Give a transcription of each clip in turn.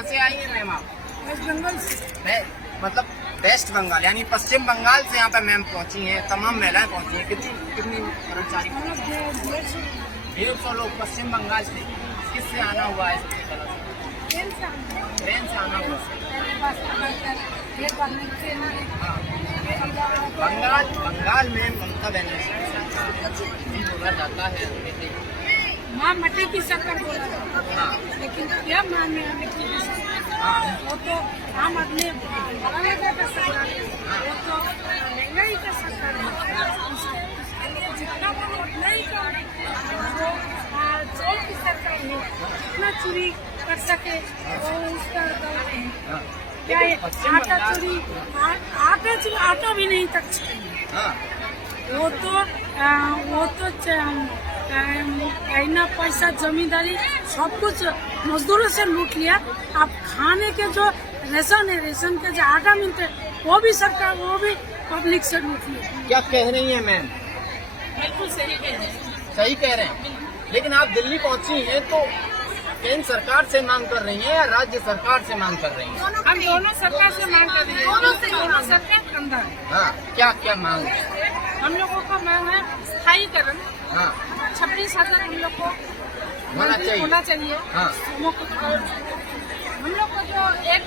कहाँ से आई है मैम आप? वेस्ट बंगाल से। मतलब वेस्ट बंगाल यानी पश्चिम बंगाल से यहाँ पे मैम पहुँची हैं, तमाम महिलाएं पहुँची हैं। कितनी कर्मचारी? 150 लोग पश्चिम बंगाल से। किससे आना हुआ है? ट्रेन से आना हुआ। बंगाल में ममता बनर्जी बोला जाता है माँ मट्टी की शक्कर बोला जाता है, लेकिन क्या माने मिट्टी की शक्कर? वो तो हम अपने बनाने का शक्कर है, वो तो महंगाई का शक्कर है। जितना नहीं कर वो चोर की सरकार है, जितना चोरी कर सके वो उसका गलत है। क्या है आटा चोरी आटा भी नहीं तक चाहिए। वो तो इतना पैसा जमींदारी सब कुछ मजदूरों से लूट लिया। अब खाने के जो रेशन है, रेशन के जो आटा मिलते वो भी सरकार वो भी पब्लिक से लूट लिया। क्या कह रही है मैम? बिल्कुल सही कह रहे हैं। सही कह रहे हैं, लेकिन आप दिल्ली पहुंची हैं तो केंद्र सरकार से मांग कर रही हैं या राज्य सरकार से मांग कर रही हैं? हम दोनों सरकार से मांग कर रहे हैं, दोनों सरकार अंदर। हाँ, क्या क्या मांग है? हम लोगों का मांग है स्थायीकरण। हाँ, 26,000 हम लोग को होना चाहिए। हाँ। हम लोग को जो एक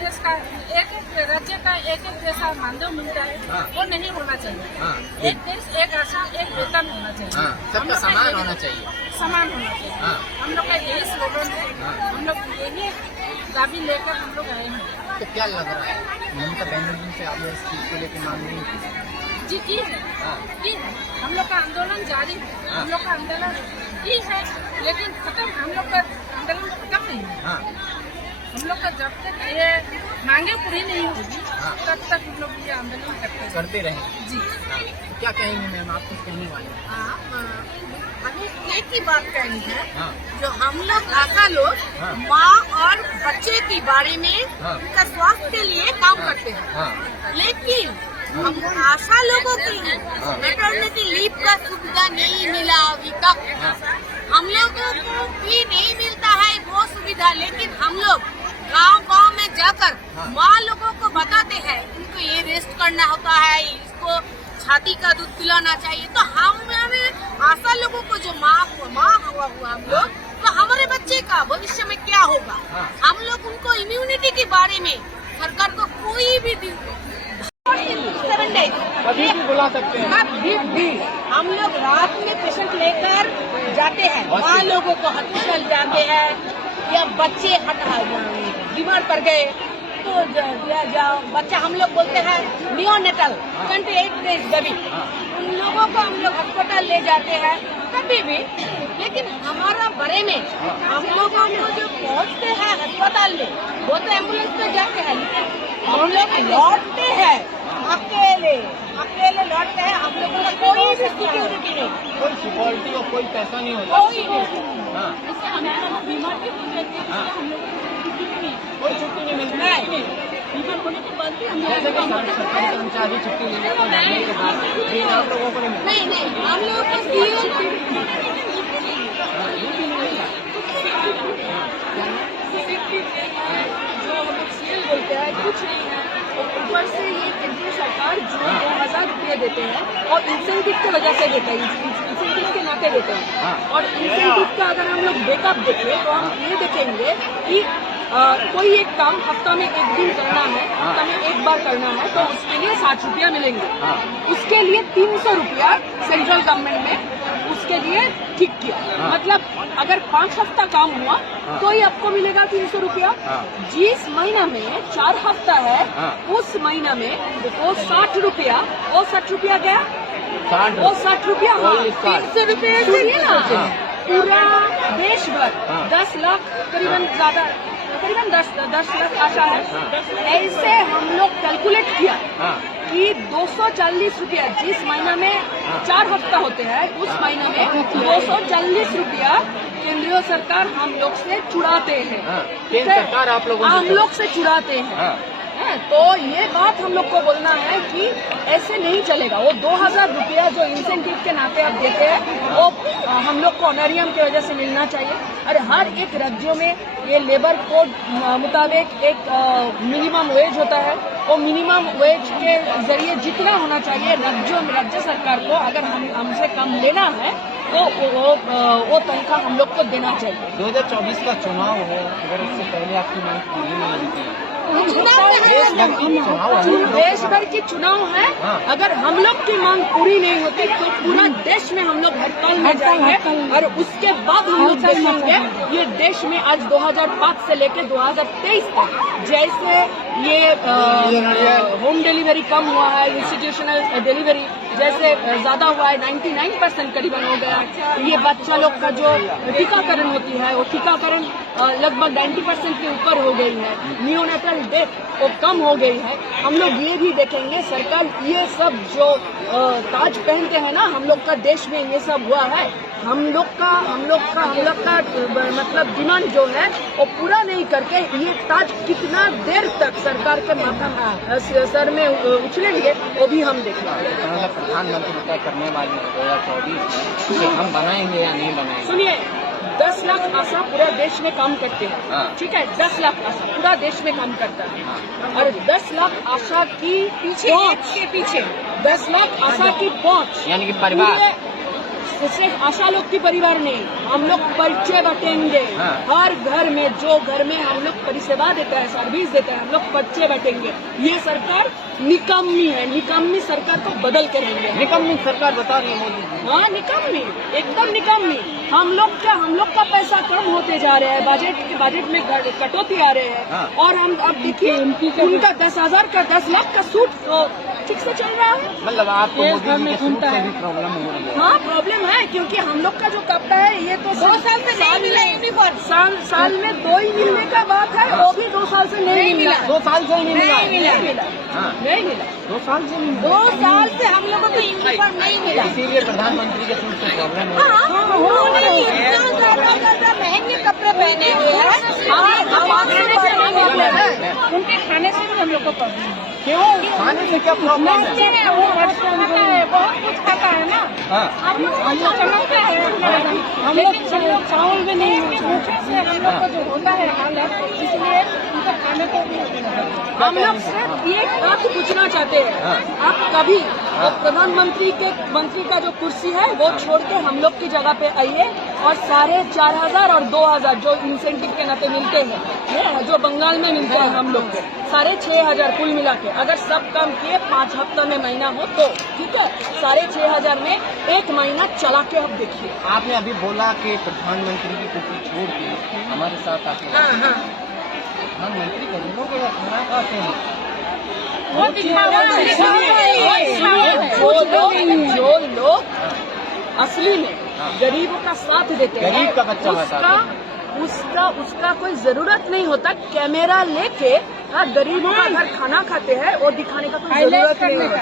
देश का एक राज्य का एक जैसा मानदेय मिलता है, हाँ। वो नहीं होना चाहिए। हाँ। एक देश एक आशा एक वेतन होना चाहिए। हाँ, सबका समान होना चाहिए। समान होना चाहिए। हाँ। हम लोग का यही स्लोगन है। हाँ। हम लोग यही दाबी लेकर हम लोग आए हैं। तो क्या लग रहा है ममता बनर्जी से आप इस चीज को लेकर मांग रही हैं? जी की है। हाँ। की है। हम लोग का आंदोलन जारी है। हाँ। हम लोग का आंदोलन की है, लेकिन खत्म हम लोग का आंदोलन खत्म नहीं है। हाँ। हम लोग का जब तक ये मांगे पूरी नहीं होगी, हाँ। तब तक हम लोग ये आंदोलन करते रहेंगे। जी। हाँ। तो क्या कहेंगे मैम, आप कुछ कहने वाले हैं? हमें एक ही बात कहनी है, हाँ। जो हम लोग आशा लोग हाँ। माँ और बच्चे के बारे में हाँ। उनका स्वास्थ्य के लिए काम करते हैं। हाँ। लेकिन हम आशा लोगों की हाँ। मैटरनिटी लीव का सुविधा नहीं मिला अभी तक। हाँ। हम लोगों को भी नहीं मिलता है वो सुविधा, लेकिन हम लोग गांव-गांव में जाकर हाँ। माँ लोगों को बताते हैं उनको ये रेस्ट करना होता है, इसको छाती का दूध पिलाना चाहिए। तो हमारे आशा लोगों को जो माँ हुआ हम लोग, तो हमारे बच्चे का भविष्य में क्या होगा? हाँ। हम लोग उनको इम्यूनिटी के बारे में सरकार को कोई भी 7 days कभी भी बुला सकते हैं। कभी भी हम लोग रात में पेशेंट लेकर जाते हैं, माँ लोगों को हॉस्पिटल जाते हैं या बच्चे बीमार पड़ गए तो दिया जाओ। बच्चा हम लोग बोलते हैं नियोनेटल 28 days बेबी, उन लोगों को हम लोग अस्पताल ले जाते हैं कभी भी। लेकिन हमारा बड़े में हम लोगों को जो पहुँचते हैं अस्पताल में, वो तो एम्बुलेंस में जाते हैं, हम लोग लौटते हैं अकेले लौटते हैं। हम लोगों का कोई भी सिक्योरिटी नहीं, कोई सिक्योरिटी और कोई पैसा नहीं होता। कोई नहीं। हाँ। बीमार भी हो जाते हैं, हाँ। हम लोगों को कोई छुट्टी नहीं मिलती। नहीं, बीमार होने के बाद भी हम जैसे कि लोग सरकारी कर्मचारी छुट्टी लेने को जाने के बाद भी आप लोगों को नहीं मिलती। नहीं हम लोग बोलते हैं कुछ नहीं है। ऊपर से ये केंद्र सरकार जो 2,000 रुपये देते हैं और इंसेंटिव की वजह से देते हैं, इंसेंटिव के नाते देते हैं। और इंसेंटिव का अगर हम लोग ब्रेकअप देखें तो हम ये देखेंगे कि कोई एक काम हफ्ता में एक दिन करना है, हफ्ता में एक बार करना है, तो उसके लिए 60 रुपया मिलेंगे। उसके लिए 300 रुपया सेंट्रल गवर्नमेंट ने उसके लिए ठीक किया। मतलब अगर 5 हफ्ता काम हुआ तो ही आपको मिलेगा 300 रुपया। जिस महीना में 4 हफ्ता है, उस महीना में वो 60 रुपया, वो 60 रुपया गया, वो 60 रुपया, 300 रुपये चाहिए ना। पूरा देश भर 10 लाख करीबन 10 लाख आशा है। ऐसे हम लोग कैलकुलेट किया कि 240 रुपया जिस महीना में 4 हफ्ता होते हैं, उस महीना में 240 रुपया केंद्रीय सरकार हम लोग से चुराते हैं। केंद्र सरकार आप लोगों हम लोग से चुराते हैं। तो ये बात हम लोग को बोलना है कि ऐसे नहीं चलेगा। वो 2000 रुपया जो इंसेंटिव के नाते आप देते हैं वो हम लोग को ऑनरियम की वजह से मिलना चाहिए। और हर एक राज्यों में ये लेबर कोड मुताबिक एक मिनिमम वेज होता है। वो मिनिमम वेज के जरिए जितना होना चाहिए राज्य सरकार को अगर हमसे कम लेना है तो वो तनख्वाह हम लोग को देना चाहिए। 2024 का चुनाव है, अगर उससे पहले आपकी मांग पूरी नहीं हुई थी, देश भर की चुनाव है। अगर हम लोग की मांग पूरी नहीं होती तो पूरा देश में हम लोग हड़ताल में जाएंगे और उसके बाद हम लोग देखेंगे ये देश में आज 2005 से लेकर 2023 तक जैसे ये होम डिलीवरी कम हुआ है, इंस्टीट्यूशनल डिलीवरी जैसे ज्यादा हुआ है, 99% करीबन हो गया। ये बच्चा लोग का जो टीकाकरण होती है वो टीकाकरण लगभग 90% के ऊपर हो गई है। नियोनेटल डेथ वो कम हो गई है। हम लोग ये भी देखेंगे सरकार ये सब जो ताज पहनते हैं ना, हम लोग का देश में ये सब हुआ है। हम लोग का मतलब डिमांड जो है वो पूरा नहीं करके ये ताज कितना देर तक सरकार के माथा सर में उछलेंगे वो भी हम देखेंगे। प्रधानमंत्री तय करने वाली 2024 में हम बनाएंगे या नहीं बनाएंगे? सुनिए, 10 लाख आशा पूरा देश में काम करते हैं, ठीक है। 10 लाख आशा पूरा देश में काम करता है और 10 लाख आशा की पीछे 10 लाख आशा की पहुंच यानी कि परिवार सिर्फ आशा लोग की परिवार नहीं, हम लोग पर्चे बटेंगे। हर घर में जो घर में हम लोग परिसेवा देता है, सर्विस देता है, हम लोग पर्चे बटेंगे। ये सरकार निकम्मी है, निकम्मी सरकार को बदल के रहेंगे। निकम्मी सरकार बता रही है मोदी जी। हाँ, निकम्मी, एकदम निकम्मी। हम लोग का पैसा कम होते जा रहे हैं, बजट में कटौती आ रहे हैं। और हम अब देखिए उनका 10,000 का 10 लाख का सूट तो ठीक से चल रहा है। मतलब आपको मोदी जी के सूट से भी प्रॉब्लम हो रही है? हाँ, प्रॉब्लम है क्योंकि हम लोग का जो कपड़ा है ये तो 2 साल से नहीं मिला यूनिफॉर्म। साल में 2 ही मिलने का बात है, वो भी 2 साल से नहीं मिला। 2 साल से ही नहीं मिला। नहीं मिला 2 साल से नहीं मिला। 2 साल से हम लोगों को यूनिफॉर्म नहीं मिला। इसीलिए प्रधानमंत्री के सूट से प्रॉब्लम हो रही है। उन्होंने इतना ज्यादा महंगे कपड़े पहने हुए हैं, उनके खाने से भी हम लोग को प्रॉब्लम है। क्यों? खाने से क्या प्रॉब्लम है? वो खाता है, बहुत कुछ खाता है ना। हम लोग चलाते हैं, हम लोग चावल भी नहीं भूखे से हम लोग को जो होता है हालत, इसलिए उनका खाने को हम लोग सिर्फ एक बात पूछना चाहते हैं। आप कभी प्रधानमंत्री का जो कुर्सी है वो छोड़ के हम लोग की जगह पे आइए और 4,500 और 2,000 जो इंसेंटिव के नाते मिलते हैं, ये जो बंगाल में मिलते हैं हम लोग को 6,500 कुल मिला के, अगर सब काम किए 5 हफ्ता में महीना हो तो ठीक है। 6,500 में 1 महीना चला के अब देखिए। आपने अभी बोला कि प्रधानमंत्री की कुर्सी छोड़ के हमारे साथ आते हैं। प्रधानमंत्री गरीबों को खाना खाते हैं। जो लोग असली में गरीबों का साथ देते हैं, गरीब का बच्चा उसका कोई जरूरत नहीं होता कैमरा लेके गरीबों का घर खाना खाते हैं और दिखाने का कोई जरूरत नहीं होता।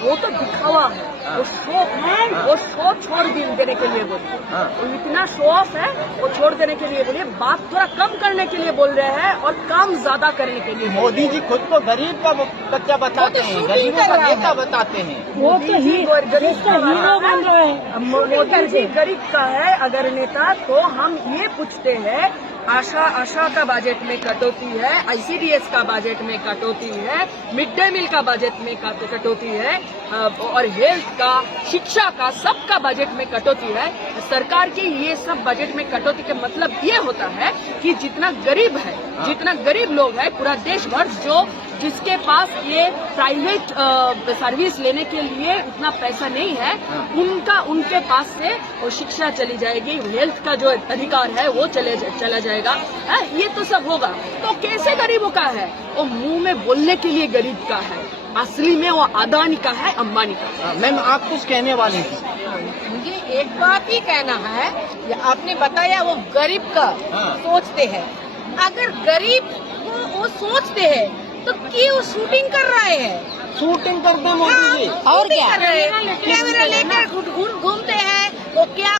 वो तो दिखावा है, वो शो छोड़ देने के लिए बोलिए। वो इतना शो ऑफ है, वो छोड़ देने के लिए बोलिए। बात थोड़ा कम करने के लिए बोल रहे हैं और काम ज्यादा करने के लिए। मोदी जी खुद को गरीब का बच्चा बताते हैं, गरीबों का नेता बताते हैं। वो तो गरीब का हीरो बन रहा है। मोदी जी गरीब का है अगर नेता, तो हम ये पूछते हैं आशा का बजट में कटौती है, ICDS का बजट में कटौती है, मिड डे मील का बजट में कटौती है और हेल्थ का, शिक्षा का, सबका बजट में कटौती है। सरकार की ये सब बजट में कटौती का मतलब ये होता है कि जितना गरीब लोग हैं पूरा देश भर जिसके पास ये प्राइवेट सर्विस लेने के लिए उतना पैसा नहीं है, उनके पास से वो शिक्षा चली जाएगी, हेल्थ का जो अधिकार है वो चला जाएगा। ये तो सब होगा। तो कैसे गरीबों का है? वो मुंह में बोलने के लिए गरीब का है, असली में वो अदानी का है, अंबानी का। मैम, आप कुछ कहने वाली थी? मुझे एक बात ही कहना है, आपने बताया वो गरीब का सोचते हैं। अगर गरीब वो सोचते हैं तो क्यों शूटिंग कर रहे हैं? शूटिंग करते हैं मोदी जी। और क्या कैमरा लेकर घूमते हैं, वो क्या